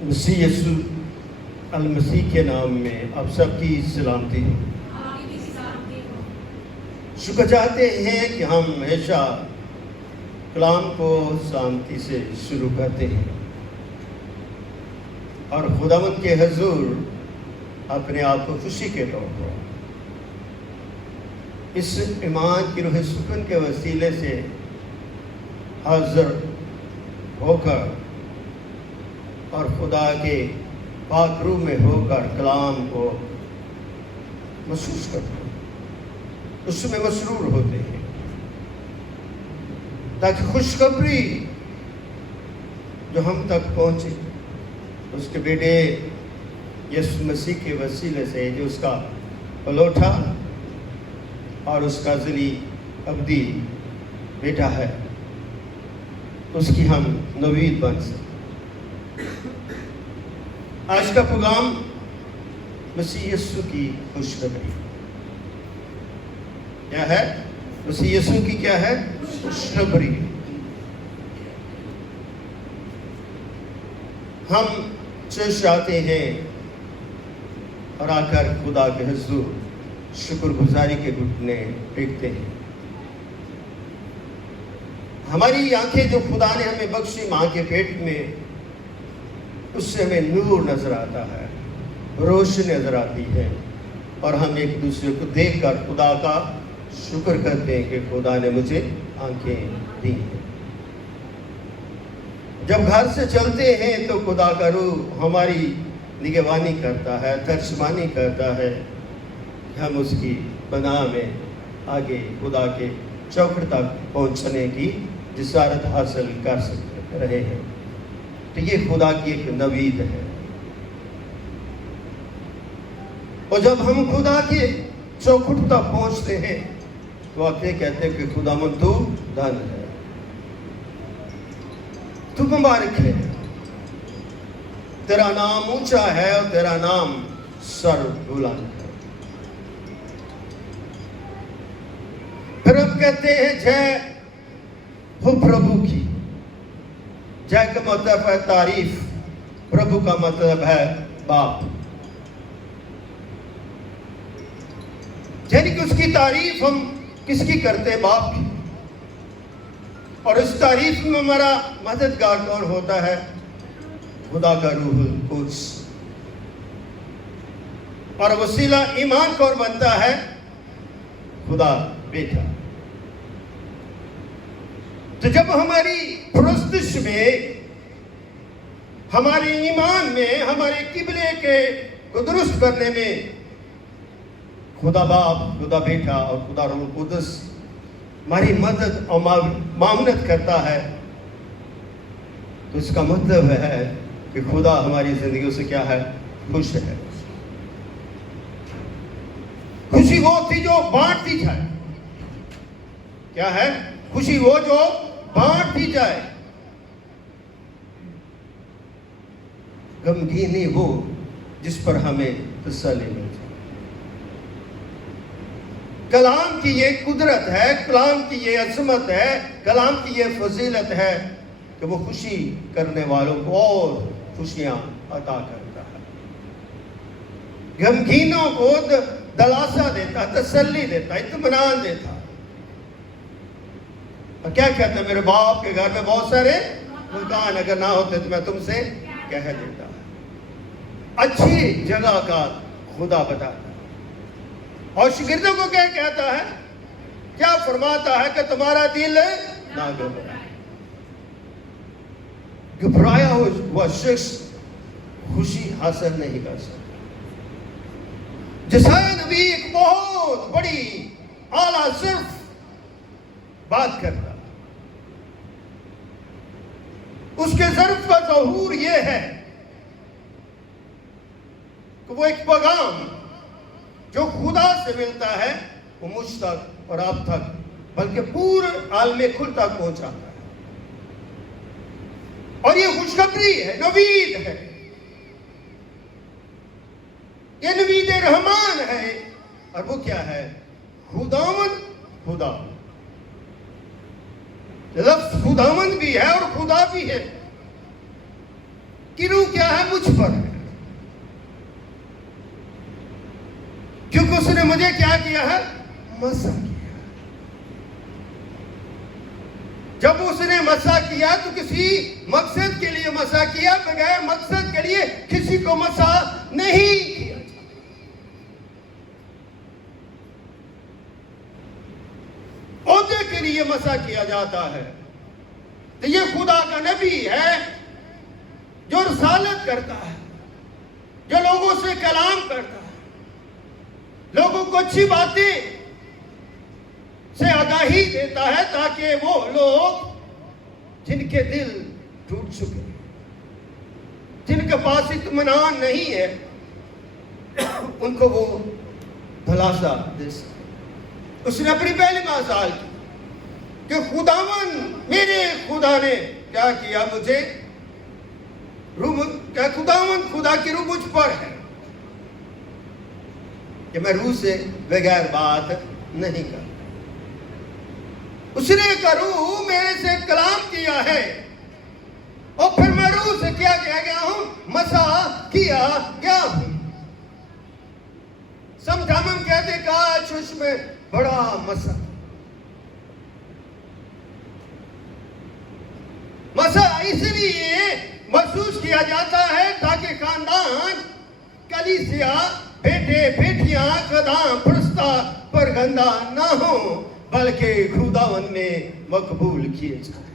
मसीह यीशु अल मसीह के नाम में आप सबकी सलामती हो। शुक्र चाहते हैं कि हम हमेशा कलाम को शांति से शुरू करते हैं और खुदावंद के हुजूर अपने आप को खुशी के तौर पर इस ईमान की रूह सुकून के वसीले से हाजिर होकर और खुदा के पाक रूह में होकर कलाम को महसूस करते हैं, उसमें मसरूर होते हैं, ताकि खुशखबरी जो हम तक पहुंचे उसके बेटे यीशु मसीह के वसीले से, जो उसका पलोठा और उसका ज़ली अब्दी बेटा है, उसकी हम नवीद बन सकें। आज का प्रोग्राम मसीह यीशु की खुशखबरी क्या है? मसीह यीशु की क्या है? खुशखबरी। हम चर्च आते हैं और आकर खुदा के हुजूर शुक्रगुजारी के घुटने टेकते हैं। हमारी आंखें जो खुदा ने हमें बख्शी माँ के पेट में, उससे हमें नूर नजर आता है, रोशनी नजर आती है और हम एक दूसरे को देखकर खुदा का शुक्र करते हैं कि खुदा ने मुझे आंखें दी हैं। जब घर से चलते हैं तो खुदा का रूह हमारी निगहबानी करता है, तर्जमानी करता है, हम उसकी बना में आगे खुदा के चौखट तक पहुंचने की जिसारत हासिल कर सकते रहे हैं। तो ये खुदा की एक नवीद है। और जब हम खुदा के चौखट तक पहुंचते हैं तो आप ये कहते हैं कि खुदावंद तू धन है, तू मुबारक है, तेरा नाम ऊंचा है और तेरा नाम सर्व बुलंद है। फिर हम कहते हैं जय हो प्रभु की। जय का मतलब है तारीफ, प्रभु का मतलब है बाप, यानी कि उसकी तारीफ हम किसकी करते हैं? बाप की। और इस तारीफ में हमारा मददगार कौन होता है? खुदा का रूहुल कुद्स। और वसीला ईमान कौन बनता है? खुदा बेटा। तो जब हमारी प्रस्तुश में, हमारे ईमान में, हमारे किबले के को दुरुस्त करने में खुदा बाप, खुदा बेटा और खुदा रूह कुद्स हमारी मदद और मामनत करता है, तो इसका मतलब है कि खुदा हमारी जिंदगी से क्या है? खुश है। खुशी वो थी जो बांट दी जाए। क्या है? खुशी वो जो बांट दी जाए। गमगीनी वो जिस पर हमें तसल्ली मिल जाए। कलाम की ये कुदरत है, कलाम की ये अजमत है, कलाम की ये फजीलत है कि वो खुशी करने वालों को और खुशियां अता करता है, गमगीनों को दलासा देता, तसल्ली देता, इत्मीनान देता। और क्या कहता है? मेरे बाप के घर में बहुत सारे मकान, अगर ना होते तो मैं तुमसे कह देता। अच्छी जगह का खुदा बताता है। और शागिर्दों को क्या कहता है? क्या फरमाता है कि तुम्हारा दिल ना घबराए। घबराया हुआ शख्स खुशी हासिल नहीं कर सकता। जैसा नबी एक बहुत बड़ी आला सिर्फ बात करता, उसके ज़र्फ का ज़हूर यह है कि वो एक पैगाम जो खुदा से मिलता है वो मुझ तक और आप तक, बल्कि पूरे आलमे खुल तक पहुंचाता है। और ये खुशखबरी है, नवीद है, ये नवीद रहमान है। और वो क्या है? खुदावंद। खुदा लफ्ज खुदावंद भी है और खुदा भी है। की रूह क्या है, मुझ पर है, क्योंकि उसने मुझे क्या किया है, मसा किया। जब उसने मसा किया तो किसी मकसद के लिए मसा किया, बगैर मकसद के लिए किसी को मसा नहीं किया। ओहदे के लिए मसा किया जाता है। तो ये खुदा का नबी है जो रसालत करता है, जो लोगों से कलाम करता है, लोगों को अच्छी बातें से आगाही देता है, ताकि वो लोग जिनके दिल टूट चुके, जिनके पास इत्मीनान नहीं है, उनको वो दिलासा दे सके। उसने अपनी पहली मिसाल की कि खुदावन, मेरे खुदा ने क्या किया, मुझे रूह, क्या खुदावन, खुदा की रूह मुझ पर है कि मैं रूह से बगैर बात नहीं कर। उसने का रूह मेरे से कलाम किया है और फिर मैं रूह से क्या किया गया हूं, मसा किया गया हूं। समझाम कहते काश उसमें बड़ा मसा इसलिए महसूस किया जाता है ताकि खानदान, कलीसिया, बेटे बेटियां कदाम प्रस्ता पर गंदा ना हो, बल्कि खुदावन में मकबूल किए जाए।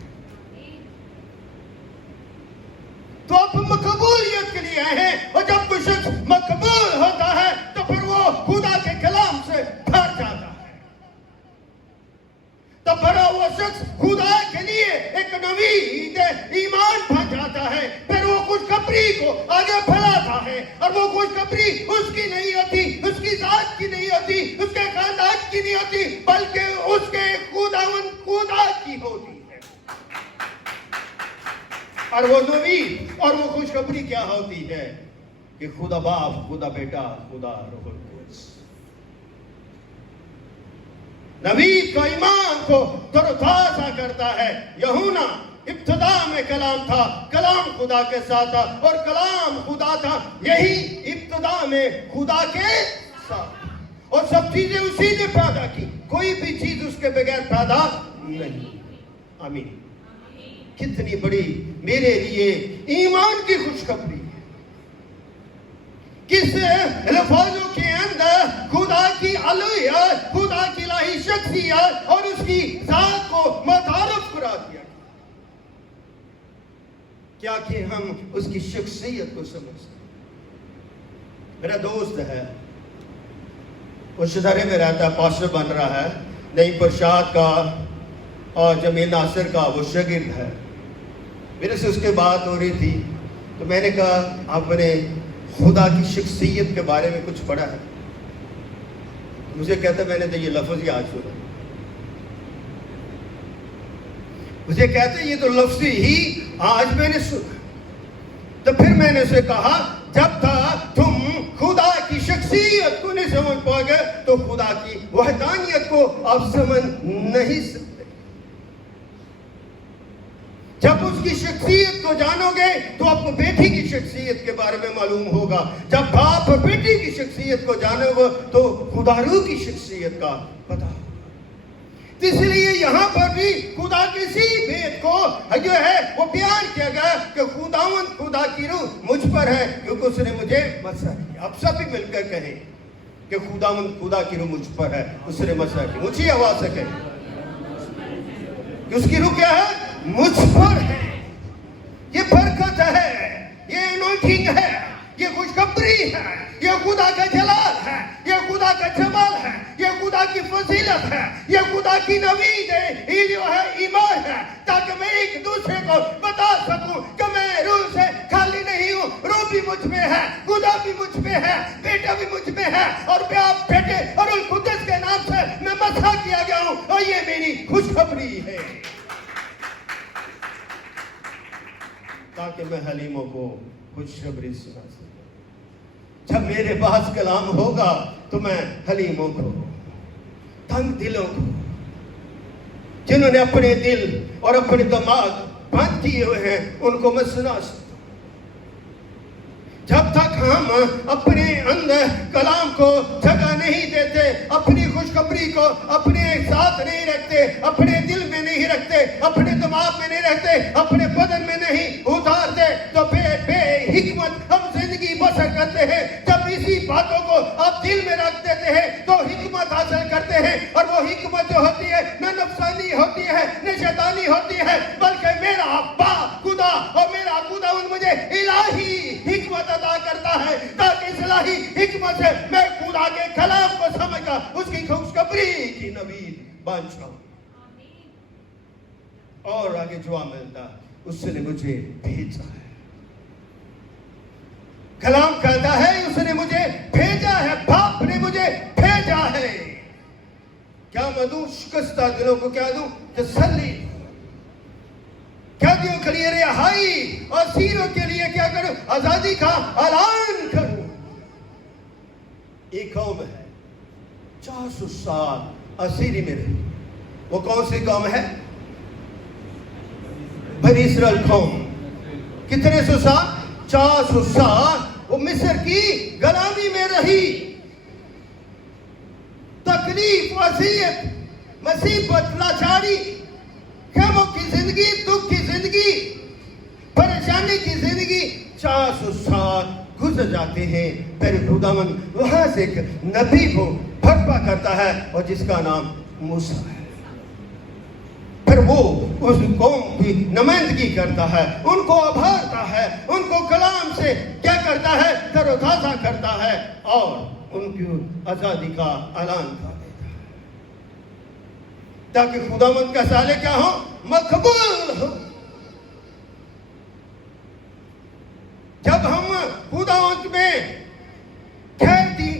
तो आप मकबूलियत के लिए आए हैं, और जब कोई शख्स मकबूल होता है तो फिर वो खुदा के कलाम से भर जाता है। तो भरा वो शख्स खुदा के लिए एक नवीद ईमान बन जाता है। फिर वो खुशखबरी को आगे फैलाता है, और वो खुशखबरी उसकी नहीं होती, उसकी जात की नहीं होती, उसके खानदान की नहीं होती, बल्कि उसके खुदावन खुदा की होती है। और वो नवीद और वो खुशखबरी क्या होती है कि खुदा बाप, खुदा बेटा, खुदा रूहुल कुद्स। नबी का ईमान को तरोताजा करता है। यूहन्ना इब्तिदा में कलाम था, कलाम खुदा के साथ था, और कलाम खुदा था। यही इब्तिदा में खुदा के साथ, और सब चीजें उसी ने पैदा की, कोई भी चीज उसके बगैर पैदा नहीं। आमीन। कितनी बड़ी मेरे लिए ईमान की खुशखबरी है। किस लफ्ज़ों के अंदर खुदा की अलूहियत, खुदा की इलाही शख्सियत और उसकी जात को मुतारफ करा दिया। क्या कि हम उसकी शख्सियत को समझते हैं। मेरा दोस्त है, वो शहरे में रहता है, पास्टर बन रहा है, नईम प्रसाद का और जमील नासिर का वो शागिर्द है। मेरे से उसके बात हो रही थी, तो मैंने कहा आपने खुदा की शख्सियत के बारे में कुछ पढ़ा है? मुझे कहता मैंने तो ये लफ्ज़ ही आज सुना। मुझे कहते ये तो लफ्ज़ ही आज मैंने सुना। तो फिर मैंने उसे कहा जब तक तुम खुदा की शख्सियत को नहीं समझ पाओगे तो खुदा की वहदानियत को आप समझ नहीं सकते। जब उसकी शख्सियत को जानोगे तो आपको बेटी की शख्सियत के बारे में मालूम होगा। जब बाप बेटी की शख्सियत को जानोगे तो खुदारू की शख्सियत का पता होगा। तो इसलिए यहाँ पर भी खुदा के इसी भेद को जो है वो बयान किया गया कि खुदावंद खुदा की रूह मुझ पर है क्योंकि उसने मुझे मसा किया। आप सभी मिलकर कहें कि खुदावंद खुदा की रूह मुझ पर है, उसने मसा किया। ऊंची आवाज से कहें कि उसकी रूह क्या है, मुझ पर है। ये बरकत है, ये अनॉइंटिंग है, ये खुशखबरी है, ये खुदा का जलाल है, ये खुदा का जमाल है, ये खुदा की फजीलत है, ये खुदा की नवीद है, ये जो है ईमान है, ताकि मैं एक दूसरे को बता सकूं कि मैं रूह से खाली नहीं हूं। रूह भी मुझ में है, खुदा भी मुझ में है, बेटा भी मुझ में है, और बाप बेटे और उल कुद्दस के नाम से मैं मसा किया गया हूं, और ये मेरी खुशखबरी है ताकि मैं हलीमों को खुशखबरी सुना सकूं। जब मेरे पास कलाम होगा तो मैं हलीमों को, तंग दिलों को, जिन्होंने अपने दिल और अपने दिमाग बंद किए हुए हैं, उनको मैं सुना सकता हूं। हम अपने अंदर कलाम को जगह नहीं देते, अपनी खुशखबरी को अपने साथ नहीं रखते, अपने दिल में नहीं रखते, अपने दिमाग में नहीं रखते, अपने बदन में नहीं उतारते, तो हिकमत हम जिंदगी बसर करते हैं। जब इसी बातों को आप दिल में रख देते हैं तो हिकमत हासिल करते हैं, और वो हिकमत जो होती है न नफसानी होती है न शैतानी होती है, बल्कि मेरा अब्बा खुदा और मेरा खुदा मुझे इलाही हिकमत अदा करता है, ताकि इस इलाही हिकमत से मैं खुदा के कलाम को समझकर उसकी खुशखबरी की नवीद बन जाऊं। और आगे जवाब मिलता, उसने मुझे भेजा है। कलाम कहता है उसने मुझे भेजा है, बाप ने मुझे भेजा है। क्या मैं दूं शिकस्ता दिलों को, क्या दूं तसल्ली, क्या दूं के लिए रिहाई, और सीरों के लिए क्या करूं आजादी का ऐलान करूं। एक कौम है 400 साल असीरी में रही, वो कौन सी कौम है? बनी इस्राएल कौम। कितने सौ साल? 400 साल वो मिस्र की गुलामी में रही। तकलीफ, वसीयत, मुसीबत, लाचारी, गमों की जिंदगी, दुख की जिंदगी, परेशानी की जिंदगी, 400 साल गुजर जाते हैं। फिर खुदावन वहां से एक नबी को भरपा करता है, और जिसका नाम मूसा है। फिर वो उस कौम की नुमाइंदगी करता है, उनको उभारता है, उनको कलाम से क्या करता है? तरोताजा करता है, और उनकी आजादी का ऐलान कर देता है, ताकि खुदावंद का साले क्या हो? मकबूल हो। जब हम खुदावंद में कैदी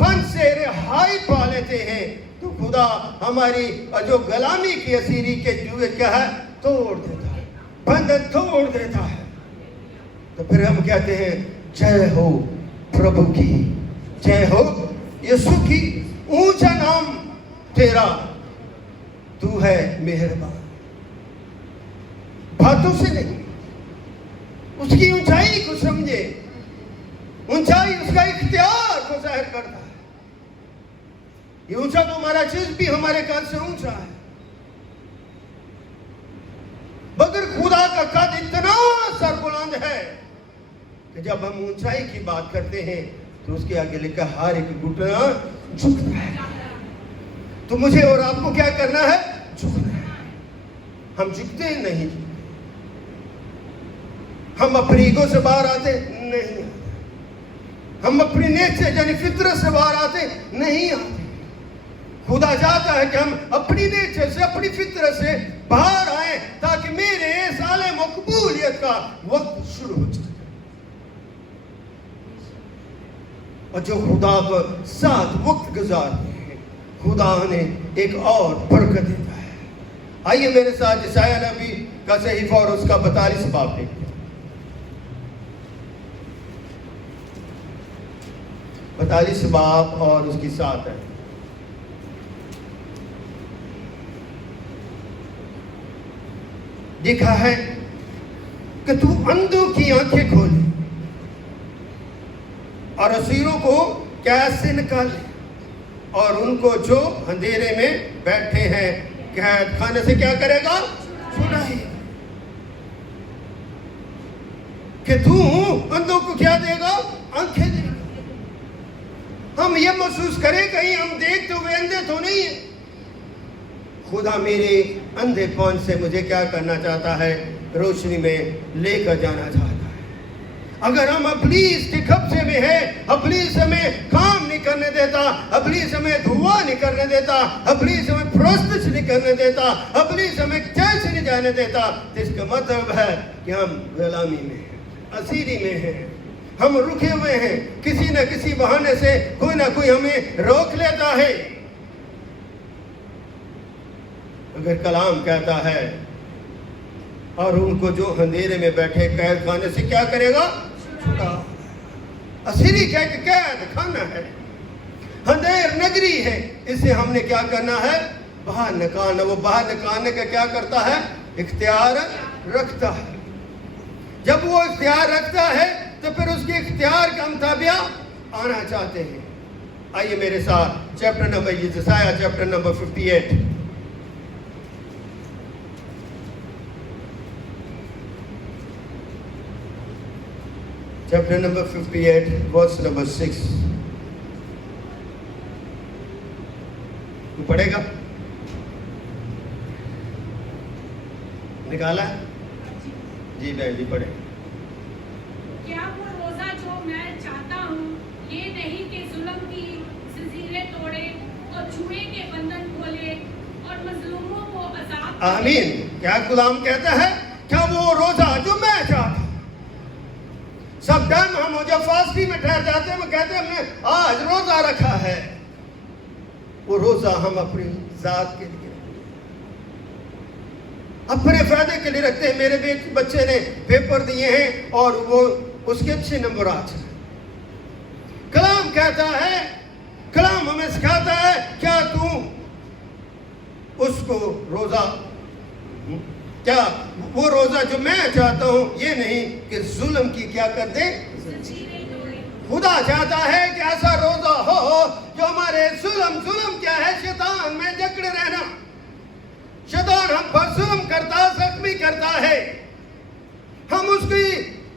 बंद से रिहाई पा लेते हैं, तो खुदा हमारी जो गुलामी की असीरी के जुए क्या है? तोड़ देता है, बंधन तोड़ देता है। तो फिर हम कहते हैं जय हो प्रभु की, जय हो यीशु की, ऊंचा नाम तेरा, तू है मेहरबान। बातों से नहीं, उसकी ऊंचाई को समझे। ऊंचाई उसका इख्तियार को जाहिर करता है। ये ऊंचा तो हमारा चीज भी हमारे कान से ऊंचा है, मगर खुदा का कद इतना सरबुलंद है कि जब हम ऊंचाई की बात करते हैं तो उसके आगे लिखा हर एक घुटना झुकता है। तो मुझे और आपको क्या करना है? झुकना है। हम झुकते नहीं, हम अपनी ईगो से बाहर आते नहीं, हम अपनी नेचर यानी फितरत से बाहर आते नहीं आते। खुदा चाहता है कि हम अपनी नेचर से, अपनी फितरत से बाहर आए, ताकि मेरे साले मकबूलियत का वक्त शुरू हो जाए। और जो खुदा को साथ वक्त गुजारते हैं, खुदा उन्हें एक और बरकत देता है। आइए मेरे साथ यशायाह नबी का सहीफा और उसका 42 बाब देखते हैं। 42 बाब और उसकी 7 है। लिखा है कि तू अंधों की आंखें खोले और असीरों को कैसे निकाले, और उनको जो अंधेरे में बैठे हैं कैद खाने से क्या करेगा? छुड़ाएगा। कि तू अंधों को क्या देगा? आंखें देगा। हम ये महसूस करें कहीं हम देखते हुए अंधे तो नहीं है। खुदा मेरे अंधेपन से मुझे क्या करना चाहता है? रोशनी में लेकर जाना चाहता है। अगर हम इब्लीस के कब्जे में है, इब्लीस हमें काम नहीं करने देता, इब्लीस हमें धुआं नहीं करने देता, इब्लीस हमें प्रोस्टिस नहीं करने देता, इब्लीस हमें चैन से नहीं जाने देता, तो इसका मतलब है कि हम गुलामी में हैं, असीरी में हैं, हम रुके हुए हैं। किसी न किसी बहाने से कोई ना कोई हमें रोक लेता है। अगर कलाम कहता है और उनको जो अंधेरे में बैठे कैद खाने से क्या करेगा? छुड़ा। असीरी कह के कैद खाना है, अंधेर नगरी है, इसे हमने क्या करना है? बाहर निकालना। वो बाहर निकालने का क्या करता है? इख्तियार रखता है। जब वो इख्तियार रखता है तो फिर उसके इख्तियार पाना चाहते हैं। आइए मेरे साथ चैप्टर नंबर यशायाह chapter number 58, chapter number 58 verse number 6 पढ़ेगा। निकाला जी बहन जी पढ़े। क्या वो रोजा जो मैं चाहता हूँ ये नहीं कि जुल्म की जंजीरें तोड़े और जुए के बंधन खोले और मजलूमों को आजाद। आमीन। क्या गुलाम कहता है, क्या वो रोजा जो मैं चाहता हूँ। सब टाइम हम जब फास्टिंग में ठहर जाते हैं, हम कहते हैं हमने आज रोजा रखा है। वो रोजा हम अपनी जात के लिए, अपने फायदे के लिए रखते हैं। मेरे बच्चे ने पेपर दिए हैं और वो उसके अच्छे नंबर आते हैं। कलाम कहता है, कलाम हमें सिखाता है, क्या तू उसको रोजा, क्या वो रोजा जो मैं चाहता हूं ये नहीं कि जुल्म की क्या कर दे। खुदा चाहता है कि ऐसा रोजा हो जो हमारे जुल्म क्या है, शैतान में जकड़े रहना। शैतान हम पर जुल्म करता है, जख्मी करता है, हम उसकी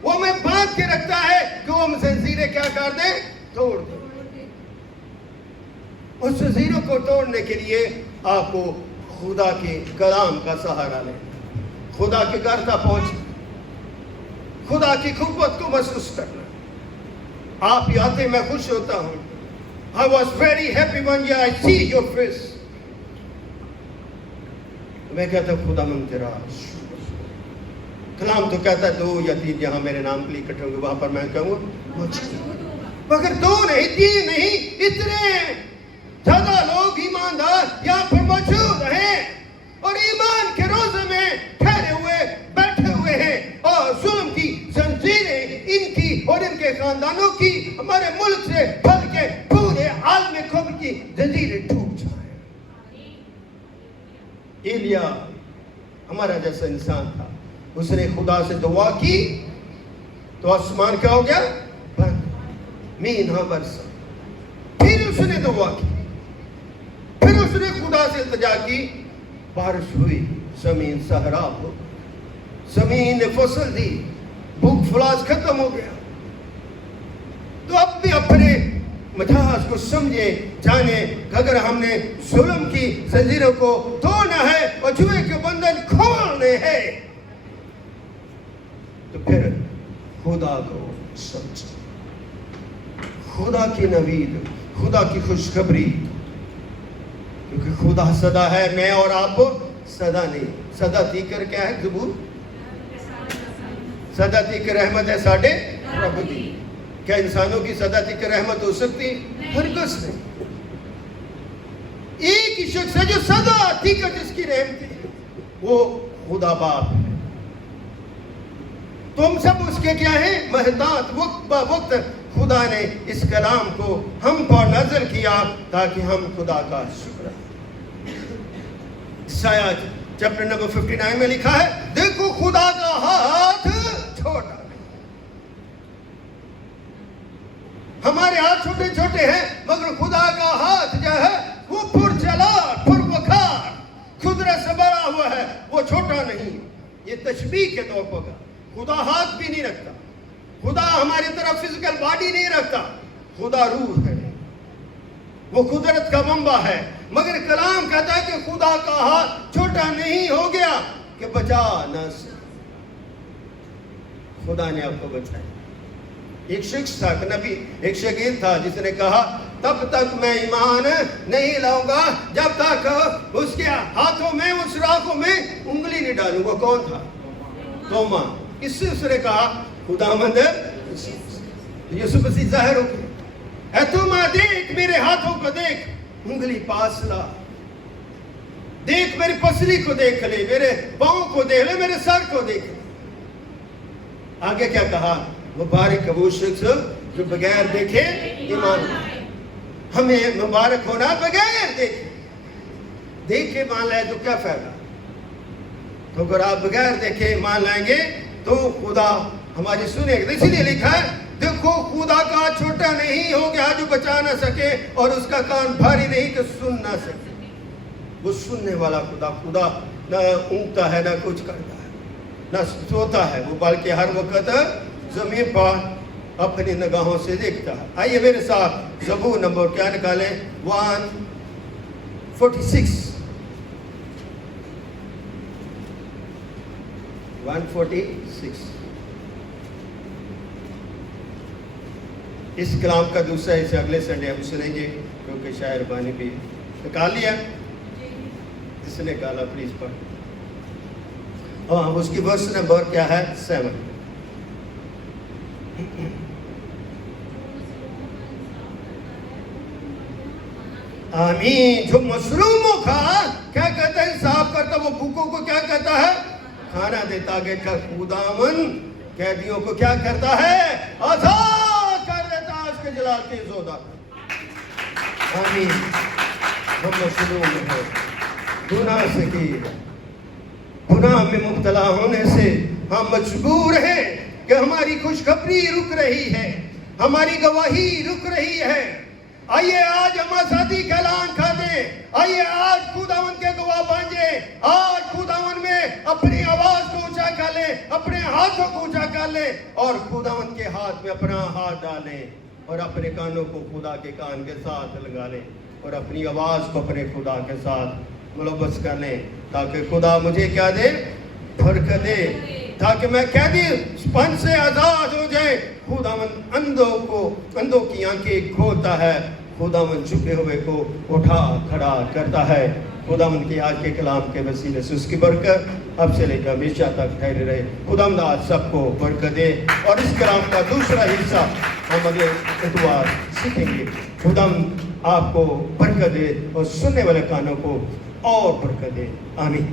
वो में बांध के रखता है कि वो हम जंजीरें क्या कर दे, तोड़ दे। उस जंजीरों को तोड़ने के लिए आपको खुदा के कलाम का सहारा लेना, खुदा के घर तक पहुंचना, खुदा की खुबत को महसूस करना। आप ही आते मैं खुश होता हूं। I was very happy when I see your face. मैं कहता हूं खुदा मन तेरा कलाम तो कहता है 2 या 3 जहां मेरे नाम के लिए इकट्ठे होंगे वहां पर मैं कहूंगा मगर 2 नहीं 3 नहीं, इतने ज्यादा लोग ईमानदार यहाँ पर मौजूद हैं और ईमान के रोजे में ठहरे हुए बैठे हुए हैं और जुल्म की जंजीरें इनकी और इनके खानदानों की, हमारे मुल्क से फल के पूरे आलम खबर की जंजीरें टूट जाए। एलिया हमारा जैसा इंसान था, उसने खुदा से दुआ की तो आसमान क्या हो गया, बंद, मीना बरसा। फिर उसने दुआ की, फिर उसने खुदा से इल्तिजा की, बारिश हुई, जमीन सहराब हो, जमीन ने फसल दी, भूख फलास खत्म हो गया। तो अब भी अपने मिजाज को समझे जाने, अगर हमने जुल्म की जंजीरों को तोड़ना है और जुए के बंधन खोलने हैं तो फिर खुदा को समझो, खुदा की नवीद, खुदा की खुशखबरी, क्योंकि खुदा सदा है, मैं और आप सदा नहीं। सदा तीकर क्या है ज़बूर, सदा तीकर रहमत है साढ़े प्रभु दी। क्या इंसानों की सदा तीकर रहमत हो सकती? हरगिज़ नहीं। एक ही शख्स है जो सदा तीकर जिसकी रहमत है, वो खुदा बाप है। तुम सब उसके क्या है, महतात। वक्त ब वक्त खुदा ने इस कलाम को हम पर नजर किया ताकि हम खुदा का शुक्र। शायद चैप्टर नंबर 59 में लिखा है, देखो खुदा का हाथ छोटा, हमारे हाथ छोटे छोटे हैं मगर खुदा का हाथ जो है वो पुरजला पुरवखार खुदरत से बड़ा हुआ है, वो छोटा नहीं। ये तशबीह के तौर पर खुदा हाथ भी नहीं रखता, खुदा हमारी तरफ फिजिकल बॉडी नहीं रखता, खुदा रूह है, वो कुदरत का मंबा है। मगर कलाम कहता है कि खुदा का हाथ छोटा नहीं हो गया कि बचा न सके। खुदा ने आपको बचाया। एक शख्स था, नबी, एक शगीर था जिसने कहा तब तक मैं ईमान नहीं लाऊंगा जब तक उसके हाथों में, उस राखों में उंगली नहीं डालूंगा। कौन था? तोमा। इससे उसने कहा खुदावंद यूसुफ मसीह जाहिर हो गए, तोमा देख मेरे हाथों को, देख उंगली पास ला, देख मेरी पसली को देख ले, मेरे पांव को देख ले, मेरे सर को देख ले। आगे क्या कहा? मुबारक वो शख्स जो बगैर देखे ईमान। हमें मुबारक होना बगैर देखे, देखे मान लाए तो क्या फायदा। तो अगर आप बगैर देखे मान लाएंगे तो खुदा हमारी सुनेगा। इसलिए लिखा है देखो खुदा का छोटा नहीं हो गया जो बचा ना सके, और उसका कान भारी नहीं तो सुन ना सके। वो सुनने वाला खुदा, खुदा ना ऊँगता है, ना कुछ करता है, ना सोता है, वो बल्कि हर वक्त जमीन पर अपनी निगाहों से देखता है। आइए मेरे साथ ज़बूर नंबर क्या निकालें, 146। 146 इस कलाम का दूसरा हिस्सा अगले संडे हम सुनेंगे, क्योंकि शायर बानी भी निकाल लिया। इसने निकाला प्लीज पढ़। हाँ, उसकी वर्ष नंबर क्या है, 7। आमीन। जो मशरूमों का क्या कहता है, साफ करता, वो भूखों को क्या कहता है, खाना देता। आगे का खुदावन कैदियों को क्या करता है, आजाद कर देता है उसके जलाल के जोदा। आमीन। हम मशरूम है, गुनाह से की, गुनाह में मुब्तला होने से हम मजबूर हैं कि हमारी खुशखबरी रुक रही है, हमारी गवाही रुक रही है। आइए आज हम आजादी का ऐलान कर दें। आइए आज खुदावन के गवाह बन जाए। आज खुदावन में अपनी आवाज को ऊंचा कर ले, अपने हाथों को ऊंचा कर ले, और खुदावन के हाथ में अपना हाथ डालें, और अपने कानों को खुदा के कान के साथ लगा लें, और अपनी आवाज को अपने खुदा के साथ मुलव्वस कर लें, ताकि खुदा मुझे क्या दे, बरकत दे, ताकि मैं कैदीपन से आजाद हो जाए। खुदावन अंधों की आंखें खोलता है, खुदावन झुके हुए को उठा खड़ा करता है। खुदावन के आज के कलाम के वसीले से उसकी बरकत अब से लेकर हमेशा तक ठहरे रहे। खुदावन आज सबको बरकत दे। और इस कलाम का दूसरा हिस्सा हम अगले इतवार सीखेंगे। खुदावन आपको बरकत दे और सुनने वाले कानों को और बरकत दे। आमीन।